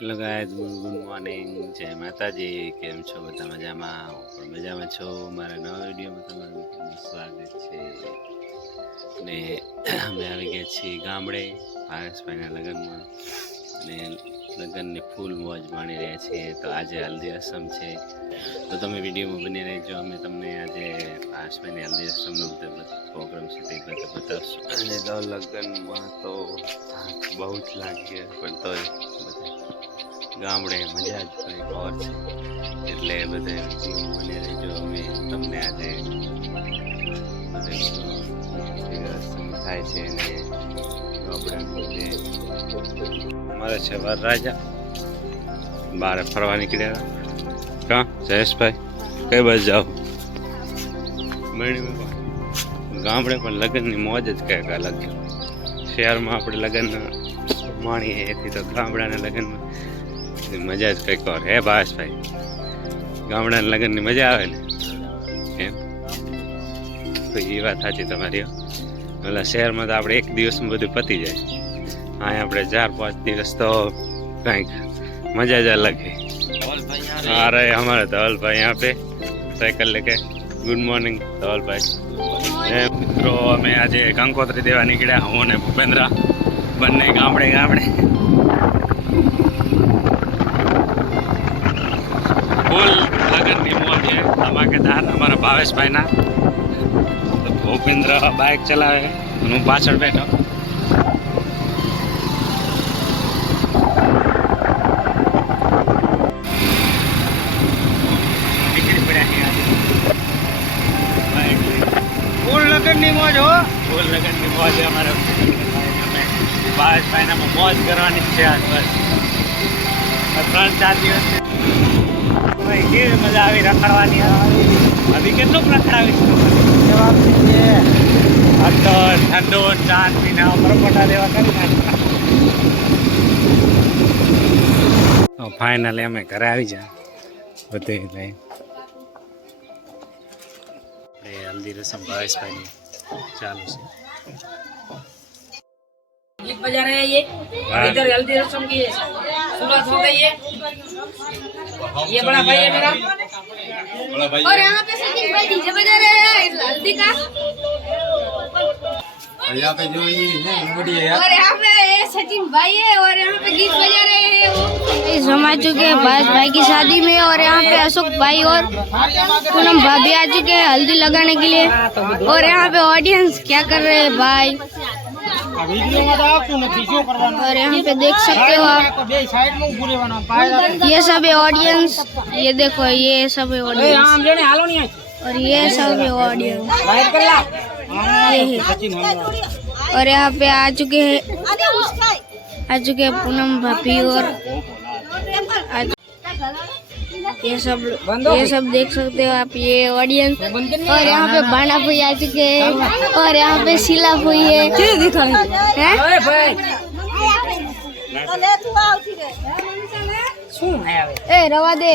Hello guys, good morning. જય માતાજી. કેમ છો બધા મજામાં? હું પણ મજામાં છું. મારા નવા વિડીયોમાં તમારું સ્વાગત છે. અને અમે આવી ગયા છીએ ગામડે, પારસભાઈના લગ્નમાં. અને લગ્નની ફૂલ મોજ માણી રહ્યા છીએ. તો આજે હલ્દી રસમ છે. તો તમે વિડીયોમાં બની રહેજો. અમે તમને આજે પારસભાઈની હલ્દી રસમનો બધો પ્રોગ્રામ છે તે બધો બતાવશું. અને તો લગ્નમાં તો બહુ જ લાગે પણ બધા ગામડે મજા જ કંઈક ઓર છે. એટલે બધા વીડિયો રહેજો, અમે તમને આજે થાય છે ને અમારે છે વરરાજા બહાર ફરવા નીકળ્યા કા? જયેશભાઈ? કઈ બાજુ જાઓ? ગામડે પણ લગ્નની મોજ જ કંઈક અલગ શહેરમાં આપણે લગ્ન માણીએ, એથી તો ગામડાના લગ્નમાં મજા જ કંઈક ઓર. હે ભાવેશભાઈ ગામડાના લગ્નની મજા આવે ને? એમ? તો એ વાત સાચી તમારી ઓલા શહેરમાં તો આપણે એક દિવસમાં બધું પતી જાય. અહીંયા આપણે ચાર પાંચ દિવસ તો કંઈક મજા જ અલગ હે. અરે અમારે ધવલભાઈ આપે સાયકલ લે કે. ગુડ મોર્નિંગ ધવલભાઈ એ મિત્રો અમે આજે કંકોત્રી દેવા નીકળ્યા હું અને ભૂપેન્દ્ર. બંને ગામડે ગામડે. ફૂલ લગનની મોજ છે. ધમાકેદાર અમારા ભાવેશભાઈના. ભૂપેન્દ્ર બાઇક ચલાવે. હું પાછળ બેઠો. ફૂલ લગનની મોજ હો. ફૂલ લગનની મોજ અમારે. અમે ભાવેશભાઈના મોજ કરવાની છે આજ બસ. ત્રણ ચાર દિવસ ભાઈ કેવી મજા આવી રખડવાની અભી કેટલું રખડાવીશ તું જવાબ છે આ તો ઠંડો ચા પીને પરપટા દેવા કરી નાખતા ફાઇનલી અમે ઘરે આવી જા બધે લઈ આપણે હલ્દી રસમ ભાવેશભાઈની ચાલુ છે गीत बजा रहे हैं ये और इधर हल्दी रस्म की शुरुआत हो गई है ये बड़ा भाई है मेरा। और यहाँ पे सचिन भाई डीजे बजा रहे हैं हल्दी का। और यहाँ पे जो ये है और यहाँ पे सचिन भाई है और यहाँ पे गीत बजा रहे हैं वो। हम आ चुके हैं भाई भाई की शादी में और यहाँ पे अशोक भाई और पूनम भाभी आ चुके हैं हल्दी लगाने के लिए। और यहाँ पे ऑडियंस क्या कर रहे हैं भाई? और यहाँ पे देख सकते हो आप ये सब ऑडियंस ये देखो ये सब ऑडियंस और ये सब ऑडियंस और यहाँ पे आ चुके हैं आ चुके पूनम भाभी और ये सब ये सब देख सकते हो आप ये ऑडियंस और यहाँ पे बाना भुई आ चुके हैं। और यहाँ पे शिला भुई। है ए रवा दे।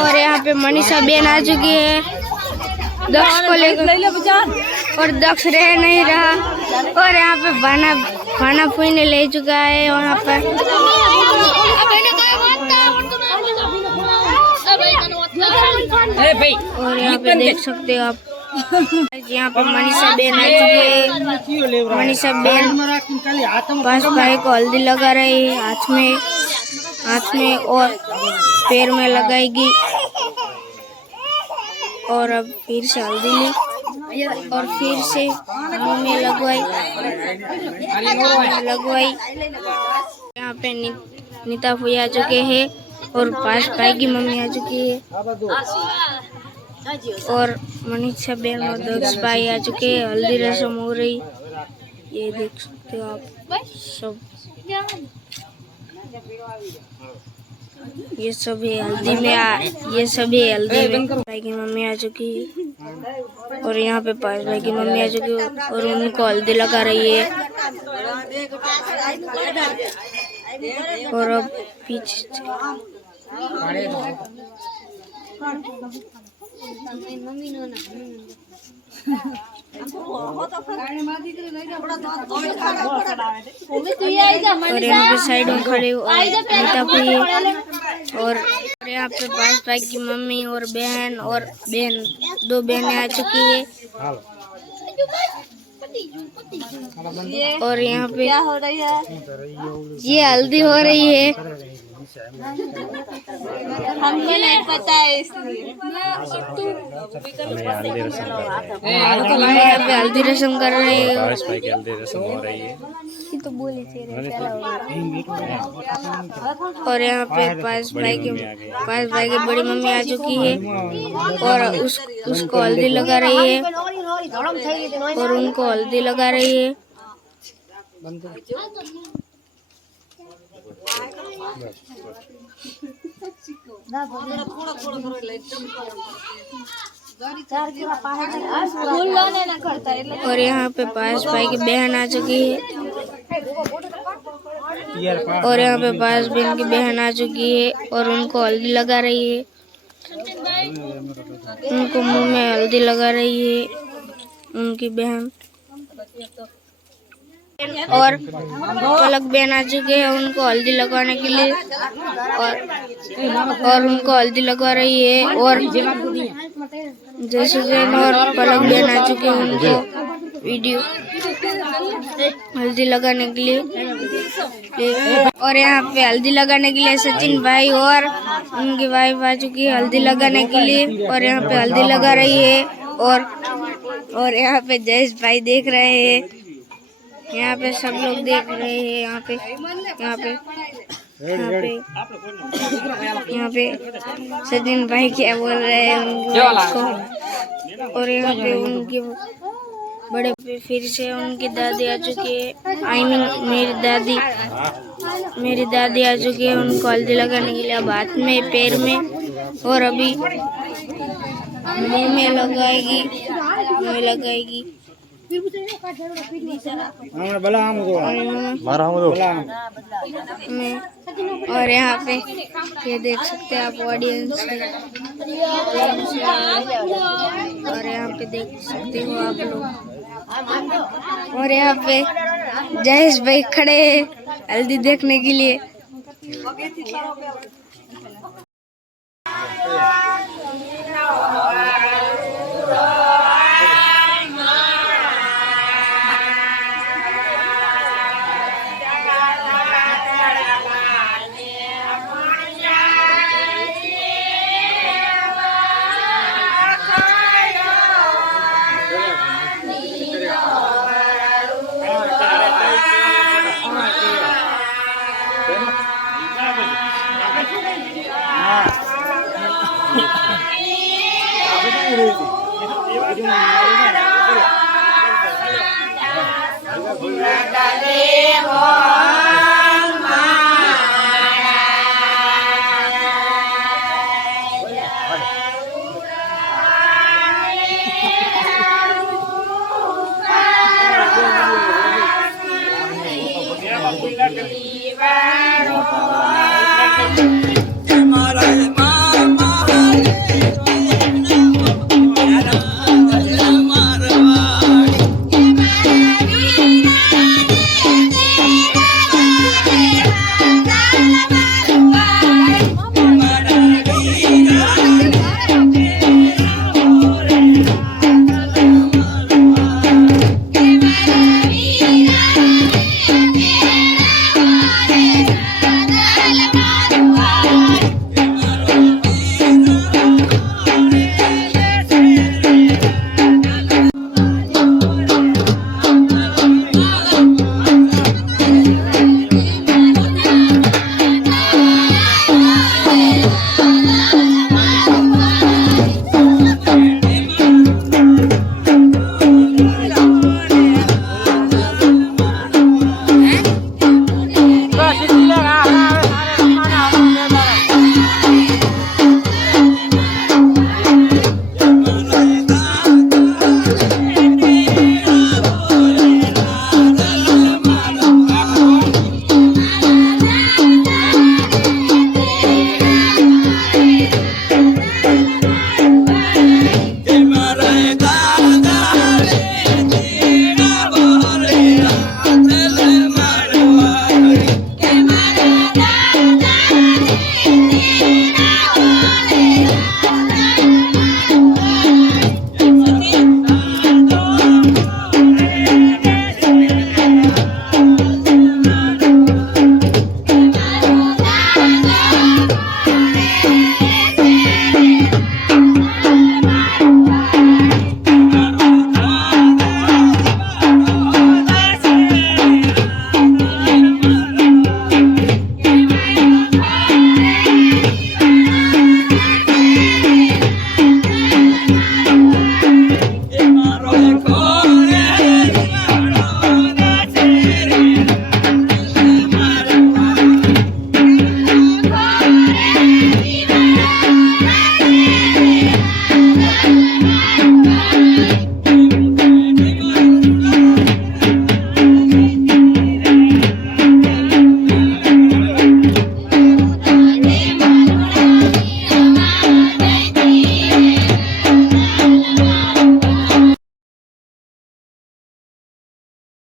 और यहाँ पे मनीषा बेन आ चुकी है। दक्ष को लेकर और दक्ष रह नहीं रहा। और यहाँ पे बना भाना फुई ने ले चुका है वहाँ पर। और यहाँ पे देख सकते हो आप। यहाँ पर मनीषा बेन आ चुकी है। मनीषा बेन पाँच भाई को हल्दी लगा रही है हाथ में हाथ में और पैर में लगाएगी। और अब फिर से हल्दी ली। और फिर से मुँह में लगवाई। लगवाई। यहाँ पे नीता फुई आ चुके हैं और पास भाई की मम्मी आ चुकी है। और मनीषा बेन और दक्ष भाई आ चुके हैं। हल्दी रसम हो रही। ये देख सकते हो आप सब। ये सब हल्दी में आ, ये है हल्दी में भाई की मम्मी आ चुकी है। और यहाँ पे पास भाई की मम्मी आ चुकी है और उनको हल्दी लगा रही है। और अब पीछे और यहाँ पे साइड में खड़े भाई और यहाँ पे पास भाई की मम्मी और बहन और बहन। दो बहनें आ चुकी है। और यहाँ पे क्या हो रही है? ये हल्दी हो रही है। हमको नहीं पता है इसलिए। हल्दी रसम कर रहे हैं। हम यहाँ पे हल्दी रसम कर रहे हैं। भावेश भाई की हल्दी रसम हो रही है। तो बोले और यहाँ पे पास भाई के पास भाई की बड़ी मम्मी आ चुकी है। और उस उसको हल्दी लगा रही है। और उनको हल्दी लगा रही है। और यहाँ पे पास भाई की बहन आ चुकी है। और यहाँ पे पास बहन की बहन आ चुकी है और उनको हल्दी लगा रही है। उनको मुँह में हल्दी लगा रही है उनकी बहन। और पलक बहन आ चुके हैं, उनको हल्दी लगवाने के लिए। और और उनको हल्दी लगवा रही है, और जैसे और पलक बहन आ चुके हैं उनको वीडियो हल्दी लगाने के लिए। और यहाँ पे हल्दी लगाने के लिए सचिन भाई और उनकी आ चुकी है हल्दी लगाने के लिए। और यहाँ पे हल्दी लगा रही है, और और यहाँ पे जयेश भाई देख रहे हैं। यहाँ पे सब लोग देख रहे हैं यहाँ पे यहाँ पे यहाँ पे यहाँ पे सचिन भाई क्या बोल रहे हैं उनकी? और यहाँ पे उनके बड़े पे फिर से उनकी दादी आ चुकी है। आई मीन मेरी दादी मेरी दादी आ चुकी है उनको हल्दी लगाने के लिए। अब हाथ में पैर में और अभी मुँह में लगाएगी मुँह में लगाएगी। हम्म। और यहाँ पे ये देख सकते हैं आप ऑडियंस और यहाँ पे देख सकते हो आप लोग। और यहाँ पे जयेश भाई खड़े है हल्दी देखने के लिए। Ah.